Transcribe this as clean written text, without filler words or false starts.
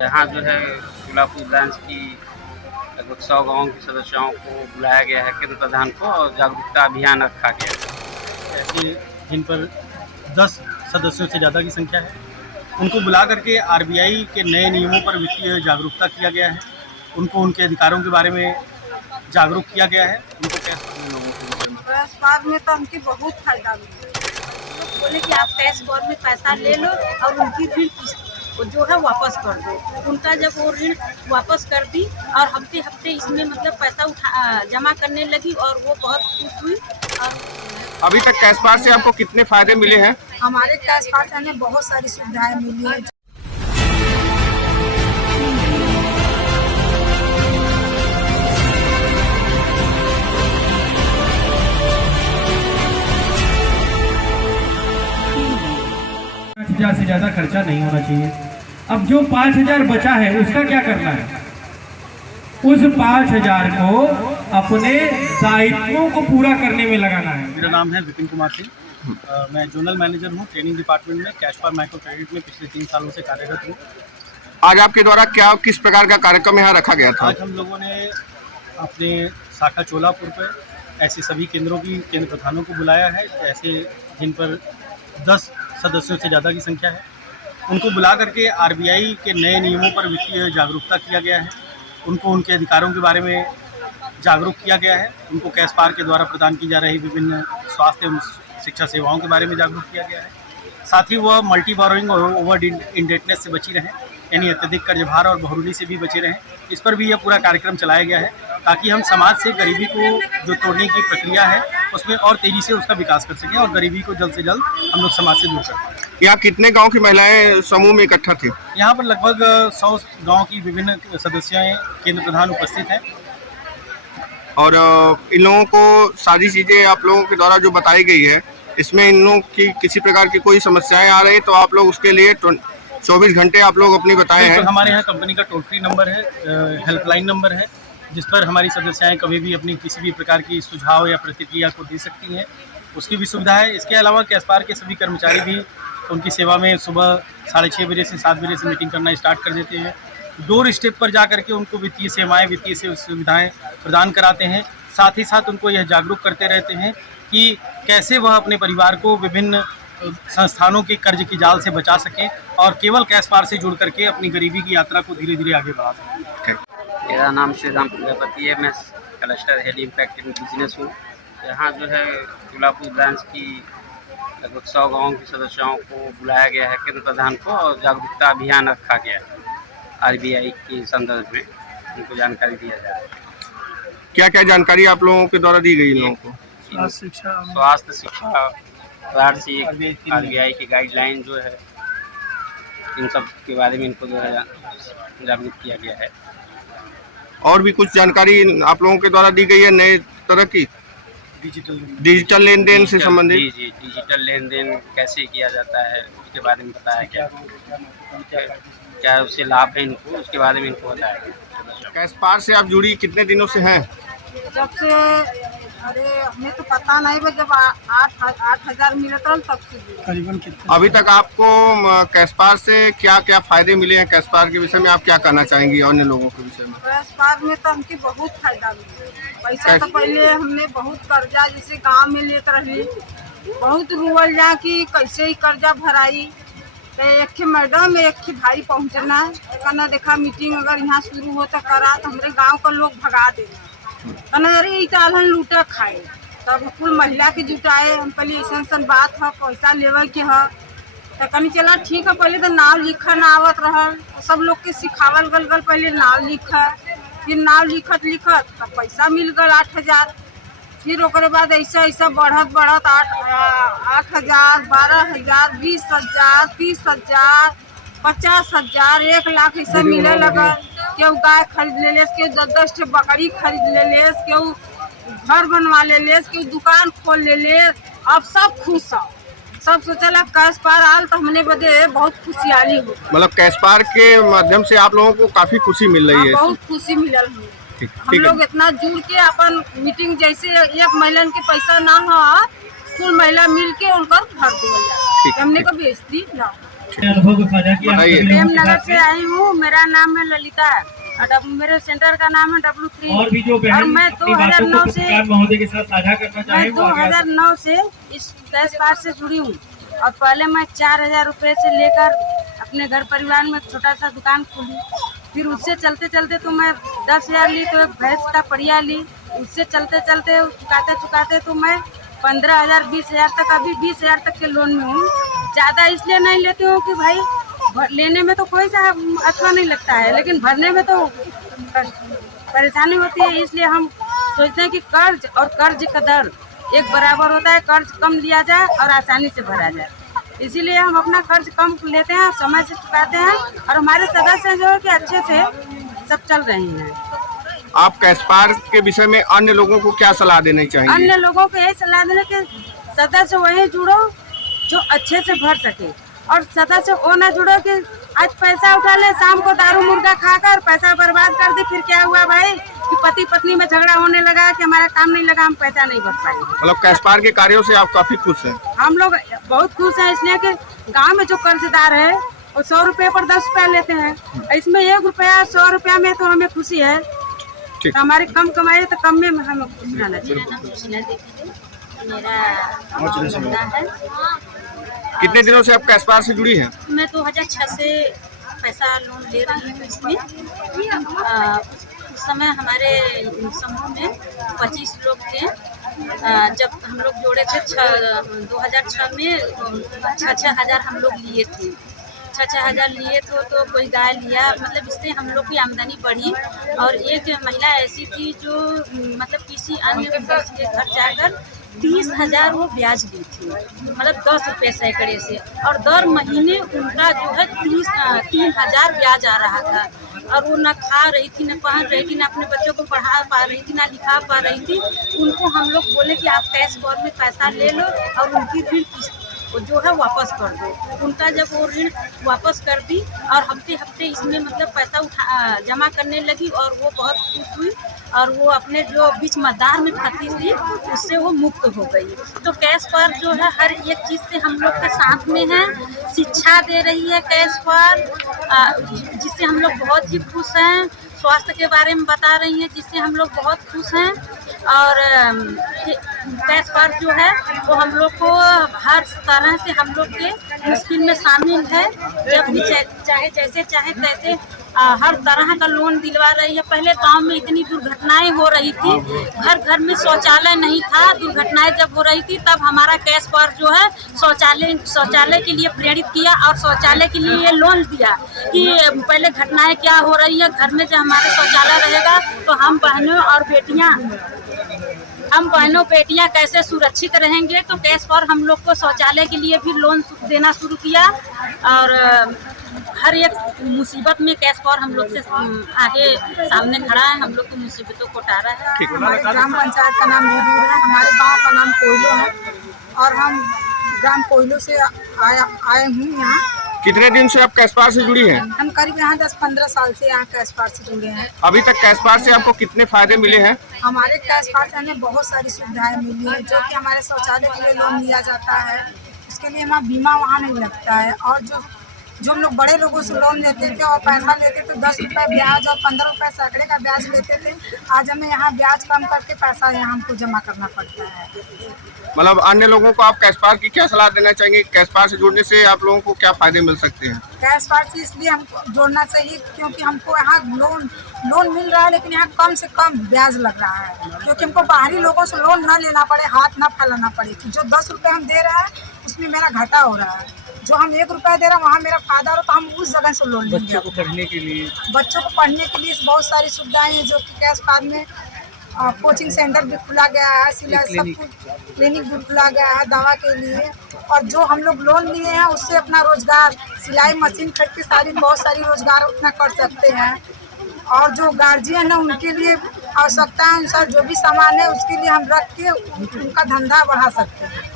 यहाँ जो है गुलाबपुर ब्रांच की लगभग 100 गाँव के सदस्यों को बुलाया गया है केंद्र प्रधान को और जागरूकता अभियान रखा गया है। ऐसे जिन पर 10 सदस्यों से ज़्यादा की संख्या है, उनको बुला करके आरबीआई के नए नियमों पर वित्तीय जागरूकता किया गया है। उनको उनके अधिकारों के बारे में जागरूक किया गया है। उनको कैश पार में तो हमके बहुत फायदा मिला। लोग बोले कि आप कैश पार में पैसा ले लो और उनकी ऋण वो जो है वापस कर दो। उनका जब वो ऋण वापस कर दी और हफ्ते हफ्ते इसमें मतलब पैसा जमा करने लगी और वो बहुत खुश हुई। और अभी तक कैश पार से आपको कितने फायदे मिले हैं? हमारे कैश पार से हमें बहुत सारी सुविधाएं मिली है। से ज़्यादा खर्चा नहीं होना चाहिए। अब जो 5,000 बचा है उसका क्या करना है? उस 5,000 को अपने दायित्वों को पूरा करने में लगाना है। मेरा नाम है विपिन कुमार सिंह। मैं जोनल मैनेजर हूँ ट्रेनिंग डिपार्टमेंट में। कैश पार माइक्रो क्रेडिट में पिछले 3 सालों से कार्यरत हूँ। आज आपके द्वारा किस प्रकार का कार्यक्रम यहाँ रखा गया था? आज हम लोगों ने अपने शाखा चोलापुर पर ऐसे सभी केंद्रों की केंद्र प्रधानों को बुलाया है, ऐसे जिन पर 10 सदस्यों से ज़्यादा की संख्या है। उनको बुला करके आरबीआई के नए नियमों पर वित्तीय जागरूकता किया गया है। उनको उनके अधिकारों के बारे में जागरूक किया गया है। उनको कैश पार के द्वारा प्रदान की जा रही विभिन्न स्वास्थ्य एवं शिक्षा सेवाओं के बारे में जागरूक किया गया है। साथ ही वह मल्टी बोरोइंग और ओवर इंडेटनेस से बची रहें, यानी अत्यधिक कर्जभार और बहुरूणी से भी बचे रहें। इस पर भी यह पूरा कार्यक्रम चलाया गया है ताकि हम समाज से गरीबी को जो तोड़ने की प्रक्रिया है उसमें और तेज़ी से उसका विकास कर सकें और गरीबी को जल्द से जल्द हम लोग समाज से दूर कर पाएँ। यहाँ कितने गांव की महिलाएं समूह में इकट्ठा थी? यहाँ पर लगभग 100 गांव की विभिन्न सदस्याएं केंद्र प्रधान उपस्थित हैं। और इन लोगों को सारी चीज़ें आप लोगों के द्वारा जो बताई गई है, इसमें इन लोगों की किसी प्रकार की कोई समस्याएं आ रही तो आप लोग उसके लिए 24 घंटे आप लोग अपनी बताए हैं। हमारे यहाँ कंपनी का टोल फ्री नंबर है, हेल्पलाइन नंबर है, जिस पर हमारी सदस्याएं कभी भी अपनी किसी भी प्रकार की सुझाव या प्रतिक्रिया को दे सकती हैं, उसकी भी सुविधा है। इसके अलावा कैश पार के सभी कर्मचारी भी उनकी सेवा में सुबह 6:30 बजे से 7 बजे से मीटिंग करना स्टार्ट कर देते हैं। डोर स्टेप पर जा करके उनको वित्तीय सेवाएं, वित्तीय सुविधाएं प्रदान कराते हैं। साथ ही साथ उनको यह जागरूक करते रहते हैं कि कैसे वह अपने परिवार को विभिन्न संस्थानों के कर्ज की जाल से बचा सकें और केवल कैश पार से जुड़ करके अपनी गरीबी की यात्रा को धीरे धीरे आगे बढ़ा सकें। मेरा नाम श्री राम प्रजापति है। मैं क्लस्टर हेड इम्पैक्ट बिजनेस हूँ। यहाँ जो है गुलाबपुर ब्रांच की लगभग 100 गाँव के सदस्यों को बुलाया गया है केंद्र प्रधान को और जागरूकता अभियान रखा गया है। आरबीआई के संदर्भ में उनको जानकारी दिया जा रहा है। क्या क्या जानकारी आप लोगों के द्वारा दी गई इन लोगों को? स्वास्थ्य शिक्षा, वार्षिक आरबीआई की गाइडलाइन जो है, इन सब के बारे में इनको जो है जागरूक किया गया है। और भी कुछ जानकारी आप लोगों के द्वारा दी गई है नए तरह की डिजिटल लेन देन से संबंधित? जी, डिजिटल लेन देन कैसे किया जाता है उसके बारे में बताया गया। क्या उससे लाभ है इनको, उसके बारे में इनको बताया गया। कैश पार से आप जुड़ी कितने दिनों से हैं? जब से अरे हमें तो पता नहीं, बस जब 8,000 मिले तब से करीबन कितने अभी तक आपको कैश पार से क्या क्या फायदे मिले हैं? कैश पार के विषय में आप क्या कहना चाहेंगी अन्य लोगों के विषय में? कैश पार में तो हमके बहुत फायदा मिला। पैसा तो पहले हमने बहुत कर्जा जैसे गांव में लेते रही, बहुत रुअल जा कि कैसे ही कर्जा भराई। तो एक मैडम एक भाई पहुँचना कहना देखा मीटिंग अगर यहाँ शुरू हो तो करा, तो हमारे गाँव का लोग भगा देना कहना अरे इतालहन लूटा खाए। तब कुल महिला के जुटाए, हम कहली ऐसा बात है पैसा लेवे के है। तो कहनी चला ठीक है, पहले तो नाम लिखा ना आवत रहल, सब लोग के सिखावल गल पहले नाम लिखा, फिर नाम लिखत तब पैसा मिल गल 8,000। फिर ओकरे बाद ऐसा बढ़त 8,000, 12,000, 20,000, 30,000, 50,000, 1 लाख ऐसा मिले लगल। केहू गाय खरीद ले लेस, केहू 10 ठे बकरी खरीद ले लेस, केहू घर बनवा ले लेस, केहू दुकान खोल ले लेस। अब सब खुश हो, सब सोचला कैश पार आल तो हमने बदे बहुत खुशहाली हो। मतलब कैश पार के माध्यम से आप लोगों को काफी खुशी मिल रही है? बहुत खुशी मिलल हमें। हम लोग इतना जुड़ के अपन मीटिंग जैसे एक महिला के पैसा ना हो, कुल महिला मिल के उनकर भर दिया, हमने को बेचती ना। अनुभव को साझा किया। बताइए। प्रेमनगर से आई हूँ, मेरा नाम है ललिता और मेरे सेंटर का नाम है W3। और भी जो और बहन मैं अपनी बातों को 2009 से पत्रकार महोदय के साथ साझा करना चाहे मैं वो आगे आ सकते हैं। 2009 से इस कैश कार्ड से जुड़ी हूँ और पहले मैं 4000 रुपए से लेकर अपने घर परिवार में छोटा सा दुकान खोली। फिर उससे चलते चलते तो मैं 10,000 ली, तो एक भैंस का बढ़िया ली। उससे चलते चलते चुकाते तो मैं 15,000 20,000 तक, अभी 20,000 तक के लोन में हूँ। ज़्यादा इसलिए नहीं लेती हूँ कि भाई लेने में तो कोई सा अच्छा नहीं लगता है, लेकिन भरने में तो परेशानी होती है। इसलिए हम सोचते हैं कि कर्ज और कर्ज का दर एक बराबर होता है, कर्ज कम लिया जाए और आसानी से भरा जाए। इसीलिए हम अपना कर्ज कम लेते हैं, समय से चुकाते हैं और हमारे सदस्य जो है कि अच्छे से सब चल रहे हैं। आप कैश पार्क के विषय में अन्य लोगों को क्या सलाह देना चाहेंगे? अन्य लोगों को यही सलाह देना कि सदस्य वही जुड़ो जो अच्छे से भर सके, और सदस्य वो ना जुड़ो कि आज पैसा उठा ले, शाम को दारू मुर्गा खाकर पैसा बर्बाद कर दे। फिर क्या हुआ भाई कि पति पत्नी में झगड़ा होने लगा कि हमारा काम नहीं लगा, हम पैसा नहीं भर पाए। मतलब कैश पार्क के कार्यों से आप काफी खुश हैं? हम लोग बहुत खुश हैं, इसलिए कि गांव में जो कर्जदार है वो 100 रुपये पर 10 रुपया लेते हैं, इसमें 1 रुपया 100 रुपया में तो हमें खुशी है। ठीक। तो हमारी कम कमाई तो कम में हमें खुश रहना चाहिए। कितने दिनों से आप कैश पार्क से जुड़ी हैं? मैं 2006 से पैसा लोन ले रही हूँ इसमें। उस समय हमारे समूह में 25 लोग थे। जब हम लोग जोड़े थे 2006 में 6-6 हज़ार हम लोग लिए थे। 6-6 हज़ार लिए तो कोई गाय लिया, मतलब इससे हम लोग की आमदनी बढ़ी। और एक महिला ऐसी थी जो मतलब किसी अन्य दोस्त के घर जाकर 30,000 वो ब्याज ली थी, मतलब 10 रुपये सैकड़े से, और दर महीने उनका जो है 3,000 ब्याज आ रहा था। और वो ना खा रही थी, ना पहन रही थी, ना अपने बच्चों को पढ़ा पा रही थी, ना लिखा पा रही थी। उनको हम लोग बोले कि आप कैश फॉर्म में पैसा ले लो और उनकी ऋण किस्त जो है वापस कर दो। उनका जब वो ऋण वापस कर दी और हफ्ते हफ्ते इसमें मतलब पैसा जमा करने लगी, और वो बहुत खुश हुई और वो अपने जो बीच मदार में फंसी थी उससे वो मुक्त हो गई। तो कैश पार्क जो है हर एक चीज़ से हम लोग के साथ में है, शिक्षा दे रही है कैश पार्क, जिससे हम लोग बहुत ही खुश हैं। स्वास्थ्य के बारे में बता रही हैं, जिससे हम लोग बहुत खुश हैं। और कैश पार्क जो है वो हम लोग को हर तरह से हम लोग के मुश्किल में शामिल है। जब भी चाहे जैसे चाहे तैसे हर तरह का लोन दिलवा रही है। पहले गांव में इतनी दुर्घटनाएं हो रही थी, घर घर में शौचालय नहीं था। दुर्घटनाएं जब हो रही थी तब हमारा कैश पार्क जो है शौचालय के लिए प्रेरित किया और शौचालय के लिए लोन दिया कि पहले घटनाएं क्या हो रही है, घर में जब हमारे शौचालय रहेगा तो हम बहनों बेटियां कैसे सुरक्षित रहेंगे। तो कैश पार्क हम लोग को शौचालय के लिए भी लोन देना शुरू किया, और हर एक मुसीबत में कैश पार्क हम लोग से आगे सामने खड़ा है, हम लोग की मुसीबतों को टारा है। हमारे ग्राम पंचायत का नाम यूदूर है, हमारे गांव का नाम कोयलो है और हम ग्राम कोयलो से आए हूँ यहाँ। कितने दिन से आप कैश पार्क से जुड़ी हैं? हम करीब यहाँ 10-15 साल से यहाँ कैश पार्क से जुड़े हैं। अभी तक कैश पार्क से आपको कितने फायदे मिले हैं? हमारे कैश पार्क से हमें बहुत सारी सुविधाएं मिली है, जो कि हमारे शौचालय के लिए लोन लिया जाता है, उसके लिए हमारा बीमा वहाँ नहीं लगता है। और जो हम लोग बड़े लोगों से लोन लेते थे और पैसा लेते थे 10 रुपये ब्याज और 15 रुपये सैकड़े का ब्याज लेते थे, आज हमें यहाँ ब्याज कम करके पैसा यहाँ हमको जमा करना पड़ता है। मतलब अन्य लोगों को आप कैश पार्क की क्या सलाह देना चाहेंगे? कैश पार्क से जुड़ने से आप लोगों को क्या फायदे मिल सकते हैं? कैश पार्क से इसलिए हमको जोड़ना चाहिए क्योंकि हमको यहाँ लोन मिल रहा है, लेकिन यहाँ कम से कम ब्याज लग रहा है, क्योंकि हमको बाहरी लोगों से लोन ना लेना पड़े, हाथ ना फैलाना पड़े। जो 10 रुपये हम दे रहे हैं उसमें मेरा घाटा हो रहा है, जो हम 1 रुपया दे रहे हैं वहाँ मेरा फायदा हो रहा है, तो हम उस जगह से लोन लेंगे। बच्चों को पढ़ने के लिए बहुत सारी सुविधाएं हैं, जो कि कैश पार्क में कोचिंग सेंटर भी खुला गया है, सिलाई सब कुछ क्लिनिक भी खुला गया है दवा के लिए। और जो हम लोग लोन लिए हैं उससे अपना रोजगार, सिलाई मशीन खरीद के बहुत सारी रोजगार अपना कर सकते हैं। और जो गार्जियन है उनके लिए आवश्यकता अनुसार जो भी सामान है उसके लिए हम रख के उनका धंधा बढ़ा सकते हैं।